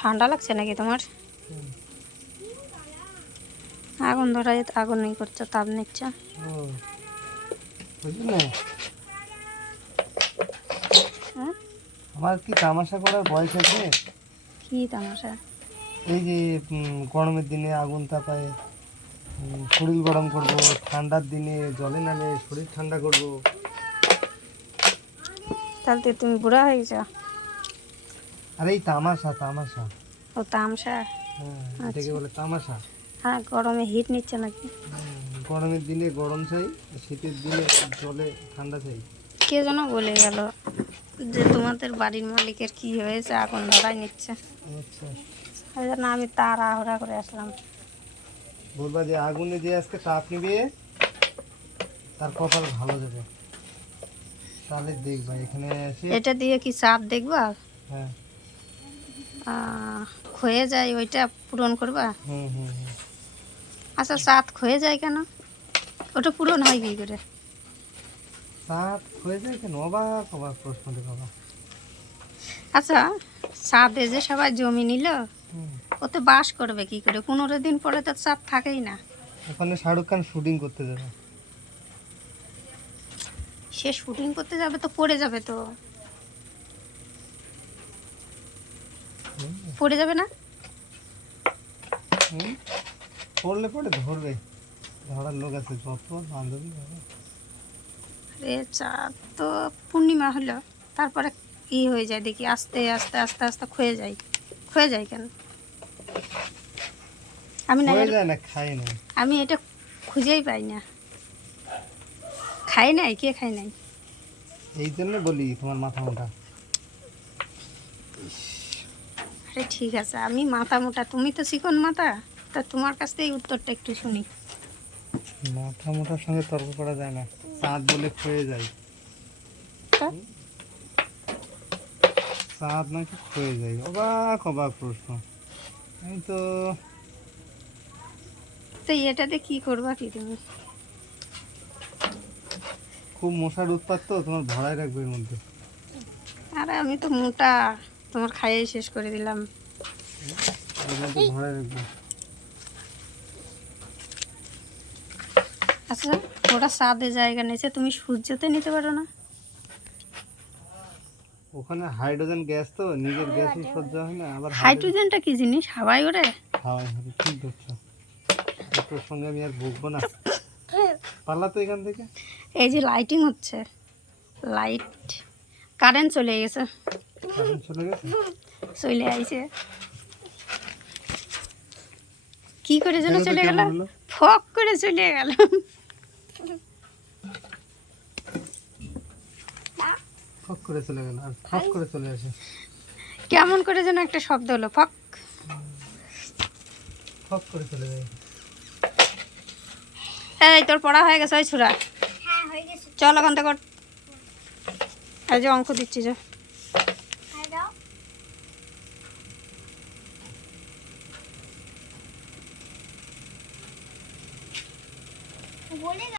ঠান্ডা লাগছে নাকি তোমার? আগুন ধরাই আগুন নেই করছো, তাপ নিচ্ছ। আমার কি তামাশা করার বয়স আছে? কি তামাশা? এই যে গরমের দিনে আগুন তাপায় শরীর গরম করব, ঠান্ডার দিনে জলে নামে শরীর ঠান্ডা করব। তাহলে তো তুমি বুড়া হয়ে গেছো। আরে এই তামাশা তামাশা। ও তামসা। হ্যাঁ, এটাকে বলে তামাশা। হ্যাঁ, গরমে হিট নিচ্ছে নাকি? গরমের দিনে গরম চাই, শীতের দিনে জলে ঠান্ডা চাই। কে যেন বলে গেল যে তোমাদের বাড়ির মালিকের কি হয়েছে, আগুন ধরাই নিচ্ছে। আচ্ছা, ওই জন্য আমি তাড়াহুড়া করে আসলাম। বলবা যে আগুনে যে আজকে তাপ নিবে তার কপাল ভালো যাবে, তাহলে দেখবা এখানে এসে। এটা দিয়ে কি চাপ দেখবা? হ্যাঁ। ক্ষয়ে যায় ওইটা পূরণ করবা? হুম হুম হুম। আচ্ছা, চাঁদ ক্ষয়ে যায় কেন? ওটা পূরণ হয় কি করে? সাত হয়ে যায় কেন? অবাক অবাক প্রশ্ন রে বাবা। আচ্ছা, চাঁদে যে সবাই জমি নিল, হুম। ওতে বাস করবে কি করে? 15 দিন পরে তো চাঁদ থাকেই না। ওখানে শাহরুখ খান শুটিং করতে যাবে। সে শুটিং করতে যাবে তো পড়ে যাবে তো। হুম। পড়ে যাবে না? হুম। পড়লে পরে ধরবে, ধরার লোক আছে যত বান্ধবী হবে। আরে চাঁদ তো পূর্ণিমা হলো, তারপরে ই হয়ে যায় দেখি, আস্তে আস্তে আস্তে আস্তে ক্ষয়ে যায়। ক্ষয়ে যায় কেন? আমি না হয়ে যায় না, খাই না। আমি এটা খুঁজেই পাই না। খাই নাই? কে খাই নাই? এই জন্য বলি তোমার মাথা মোটা। আরে ঠিক আছে, আমি মাথা মোটা, তুমি তো চিকন মাথা। তা তোমার কাছ থেকে এই উত্তরটা একটু শুনি। মাথা মোটার সঙ্গে তর্ক করা যায় না। চাঁদ বলে ক্ষয়ে যায়। তা চাঁদ নাকি ক্ষয়ে যায়, অবাক অবাক প্রশ্ন। আমি তো তো এটাতে কি করবা কি তুমি? খুব মশার উৎপাত, তো তোমার ভরাই রাখবে এর মধ্যে। আরে আমি তো মোটা, তোমার খাইয়ে শেষ করে দিলাম। এর মধ্যে ভরাই রাখবে। আচ্ছা, ওটা ছাদে জায়গা নিয়েছে, তুমি সূর্যতে নিতে পারো না? ওখানে হাইড্রোজেন গ্যাস, তো নিজের গ্যাসই সহ্য হয় না, আবার হাইড্রোজেনটা কি জিনিস? হাওয়ায় ওড়ে? হাওয়াই হবে। ঠিক ধরছো। তোর সঙ্গে আমি আর বকবো না, পারলা তো এখান থেকে। এই যে লাইটিং হচ্ছে, লাইট, কারেন্ট চলে গেছে। কারেন্ট চলে গেছে। চলে আইছে, কি করে যেন দেখো তো চলে গেল, কেমন হলো। ফক করে চলে গেল। ফক করে চলে গেল আর ফক করে চলে আসে। কেমন করে যেন একটা শব্দ হলো, ফক। ফক করে চলে যায়। এই তোর পড়া হয়ে গেছে ওই ছুরা? হ্যাঁ হয়ে গেছে। চল ওখান থেকে, এই যে অঙ্ক দিচ্ছি যে। হ্যাঁ দাও। বলে